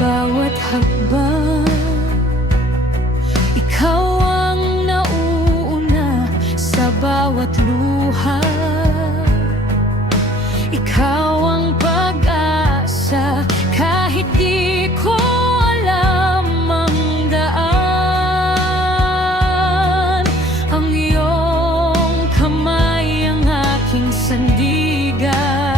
bawat hakbang. Ikaw ang nauuna sa bawat luha. Ikaw ang pag-asa kahit di ko alam ang daan. Ang iyong kamay ang aking sandigan.